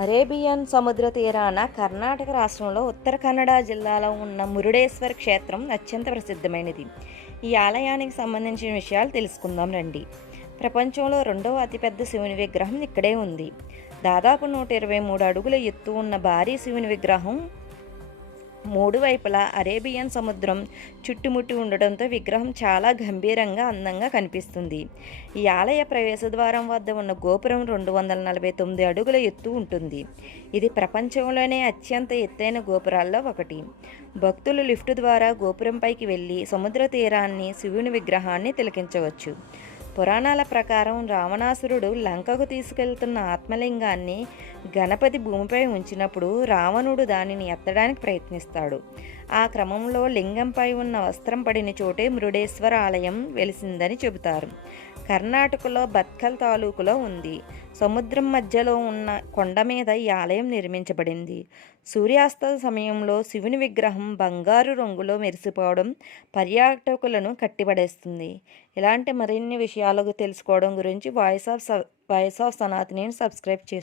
Arabian సముద్ర తీరాన కర్ణాటక రాష్ట్రంలో ఉత్తర కన్నడ జిల్లాలో ఉన్న మురుడేశ్వర క్షేత్రం అత్యంత ప్రసిద్ధమైనది. ఈ ఆలయానికి సంబంధించిన విషయాలు తెలుసుకుందాం రండి. ప్రపంచంలో రెండవ అతిపెద్ద శివుని విగ్రహం ఇక్కడే ఉంది. దాదాపు 123 అడుగుల ఎత్తు ఉన్న భారీ శివుని విగ్రహం మూడు వైపులా అరేబియన్ సముద్రం చుట్టుముట్టి ఉండడంతో విగ్రహం చాలా గంభీరంగా అందంగా కనిపిస్తుంది. ఈ ఆలయ ప్రవేశ ద్వారం వద్ద ఉన్న గోపురం 249 అడుగుల ఎత్తు ఉంటుంది. ఇది ప్రపంచంలోనే అత్యంత ఎత్తైన గోపురాల్లో ఒకటి. భక్తులు లిఫ్ట్ ద్వారా గోపురంపైకి వెళ్ళి సముద్ర తీరాన్ని, శివుని విగ్రహాన్ని తిలకించవచ్చు. పురాణాల ప్రకారం రావణాసురుడు లంకకు తీసుకెళ్తున్న ఆత్మలింగాన్ని గణపతి భూమిపై ఉంచినప్పుడు రావణుడు దానిని ఎత్తడానికి ప్రయత్నిస్తాడు. ఆ క్రమంలో లింగంపై ఉన్న వస్త్రం పడిన చోటే మురుడేశ్వర ఆలయం వెలిసిందని చెబుతారు. కర్ణాటకలో బత్కల్ తాలూకులో ఉంది. సముద్రం మధ్యలో ఉన్న కొండ మీద ఈ ఆలయం నిర్మించబడింది. సూర్యాస్త సమయంలో శివుని విగ్రహం బంగారు రంగులో మెరిసిపోవడం పర్యాటకులను కట్టిపడేస్తుంది. ఇలాంటి మరిన్ని విషయాలకు తెలుసుకోవడం గురించి వాయిస్ ఆఫ్ సనాతనిని సబ్స్క్రైబ్ చేసుకోండి.